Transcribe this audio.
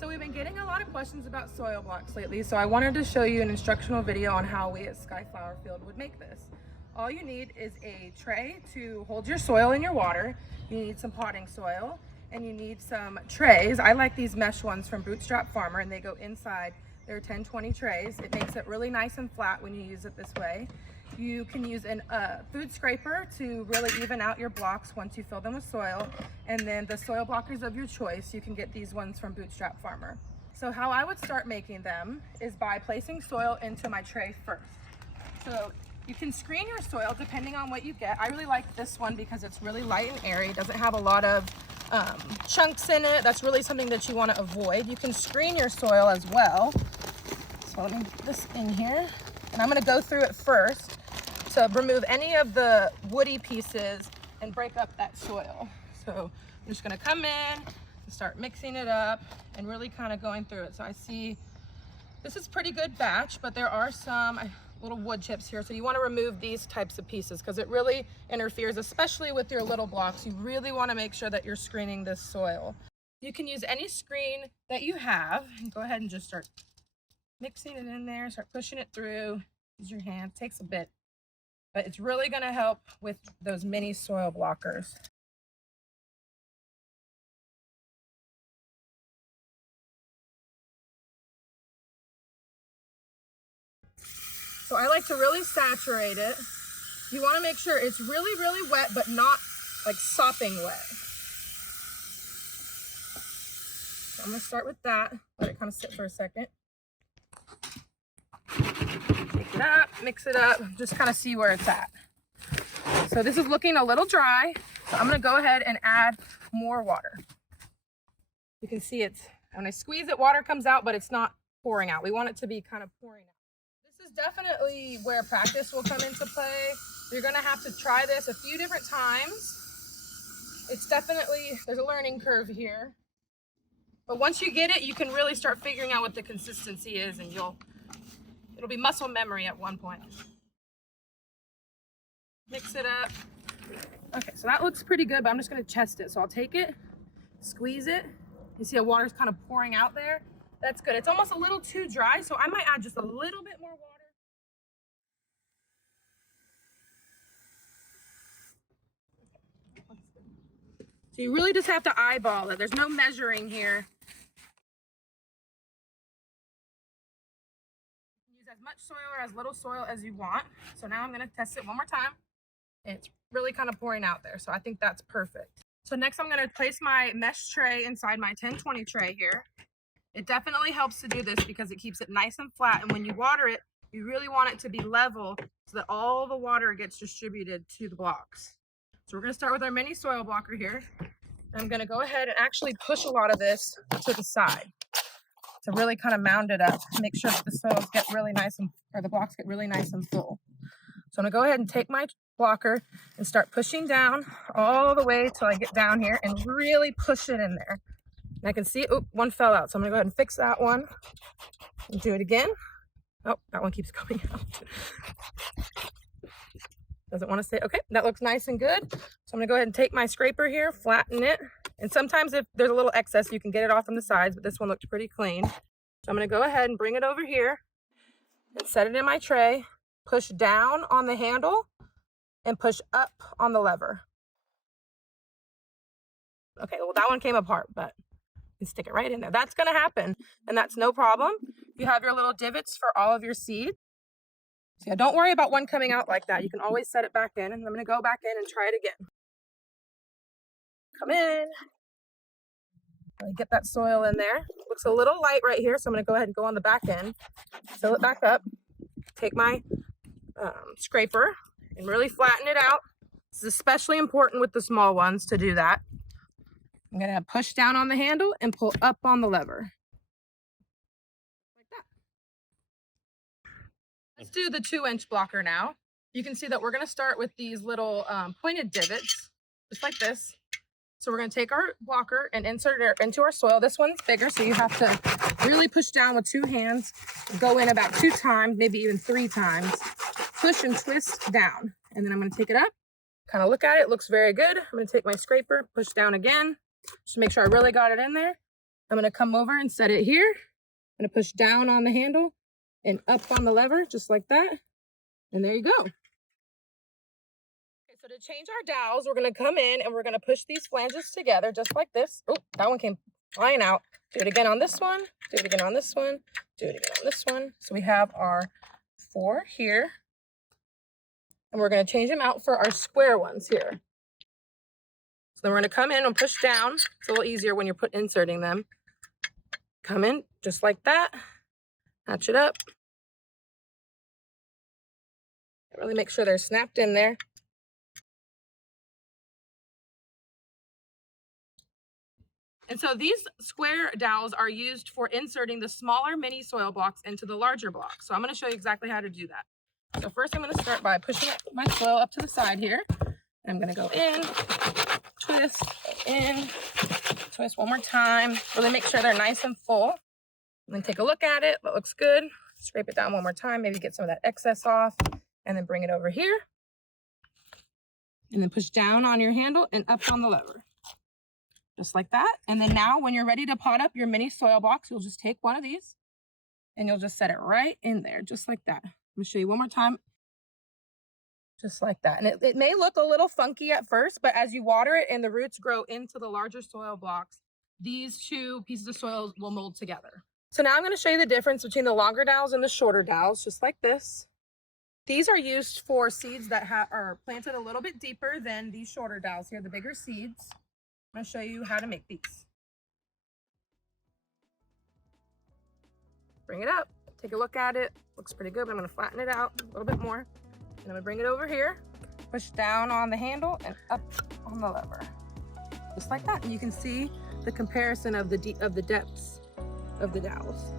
So we've been getting a lot of questions about soil blocks lately, so I wanted to show you an instructional video on how we at Skyflower Field would make this. All you need is a tray to hold your soil and your water. You need some potting soil, and you need some trays. I like these mesh ones from Bootstrap Farmer, and they go inside. They're 10-20 trays. It makes it really nice and flat when you use it this way. You can use a food scraper to really even out your blocks once you fill them with soil. And then the soil blockers of your choice, you can get these ones from Bootstrap Farmer. So how I would start making them is by placing soil into my tray first. So you can screen your soil depending on what you get. I really like this one because it's really light and airy. It doesn't have a lot of chunks in it. That's really something that you want to avoid. You can screen your soil as well. So let me put this in here. And I'm going to go through it first to remove any of the woody pieces and break up that soil. So I'm just going to come in and start mixing it up and really kind of going through it. So I see this is pretty good batch, but there are some little wood chips here. So you want to remove these types of pieces because it really interferes, especially with your little blocks. You really want to make sure that you're screening this soil. You can use any screen that you have and go ahead and just start mixing it in there, start pushing it through. Use your hand, it takes a bit, but it's really going to help with those mini soil blockers. So I like to really saturate it. You want to make sure it's really, really wet, but not like sopping wet. So I'm going to start with that. Let it kind of sit for a second. Take it up, mix it up, just kind of see where it's at. So this is looking a little dry. So I'm going to go ahead and add more water. You can see it's, when I squeeze it, water comes out, but it's not pouring out. We want it to be kind of pouring out. This is definitely where practice will come into play. You're going to have to try this a few different times. It's definitely, there's a learning curve here. But once you get it, you can really start figuring out what the consistency is, and it'll be muscle memory at one point. Mix it up. Okay, so that looks pretty good, but I'm just going to test it. So I'll take it, squeeze it. You see the water's kind of pouring out there. That's good. It's almost a little too dry, so I might add just a little bit more water. So you really just have to eyeball it. There's no measuring here. You can use as much soil or as little soil as you want. So now I'm going to test it one more time. It's really kind of pouring out there, so I think that's perfect. So next I'm going to place my mesh tray inside my 10-20 tray here. It definitely helps to do this because it keeps it nice and flat, and when you water it, you really want it to be level so that all the water gets distributed to the blocks. So we're going to start with our mini soil blocker here. I'm going to go ahead and actually push a lot of this to the side to really kind of mound it up, make sure that the soils get really nice or the blocks get really nice and full. So I'm going to go ahead and take my blocker and start pushing down all the way till I get down here and really push it in there. And I can see, oh, one fell out. So I'm going to go ahead and fix that one and do it again. Oh, that one keeps coming out. Doesn't want to stay. Okay, that looks nice and good. So I'm going to go ahead and take my scraper here, flatten it. And sometimes if there's a little excess, you can get it off on the sides, but this one looked pretty clean. So I'm going to go ahead and bring it over here and set it in my tray. Push down on the handle and push up on the lever. Okay, well that one came apart, but you stick it right in there. That's going to happen, and that's no problem. You have your little divots for all of your seeds. So yeah, don't worry about one coming out like that. You can always set it back in, and I'm going to go back in and try it again. Come in. Get that soil in there. Looks a little light right here, so I'm going to go ahead and go on the back end, fill it back up, take my scraper and really flatten it out. This is especially important with the small ones to do that. I'm going to push down on the handle and pull up on the lever. Like that. Let's do the 2-inch blocker now. You can see that we're going to start with these little pointed divots, just like this. So we're going to take our blocker and insert it into our soil. This one's bigger, so you have to really push down with 2 hands, go in about 2 times, maybe even 3 times, push and twist down. And then I'm going to take it up, kind of look at it. It looks very good. I'm going to take my scraper, push down again, just to make sure I really got it in there. I'm gonna come over and set it here. I'm gonna push down on the handle and up on the lever, just like that. And there you go. Okay, so to change our dowels, we're gonna come in and we're gonna push these flanges together, just like this. Oh, that one came flying out. Do it again on this one, do it again on this one, do it again on this one. So we have our 4 here. And we're gonna change them out for our square ones here. So then we're gonna come in and push down. It's a little easier when you're inserting them. Come in just like that, match it up. Really make sure they're snapped in there. And so these square dowels are used for inserting the smaller mini soil blocks into the larger blocks. So I'm gonna show you exactly how to do that. So first I'm gonna start by pushing my soil up to the side here. I'm gonna go in, twist, in, twist one more time. Really make sure they're nice and full. And then take a look at it, that looks good. Scrape it down one more time, maybe get some of that excess off, and then bring it over here. And then push down on your handle and up on the lever. Just like that. And then now when you're ready to pot up your mini soil blocks, you'll just take one of these and you'll just set it right in there, just like that. I'm gonna show you one more time. Just like that. And it may look a little funky at first, but as you water it and the roots grow into the larger soil blocks, these 2 pieces of soil will mold together. So now I'm going to show you the difference between the longer dowels and the shorter dowels, just like this. These are used for seeds that are planted a little bit deeper than these shorter dowels here, the bigger seeds. I'm going to show you how to make these. Bring it up, take a look at it. Looks pretty good, but I'm going to flatten it out a little bit more. And I'm going to bring it over here, push down on the handle and up on the lever. Just like that. And you can see the comparison of the depths of the dowels.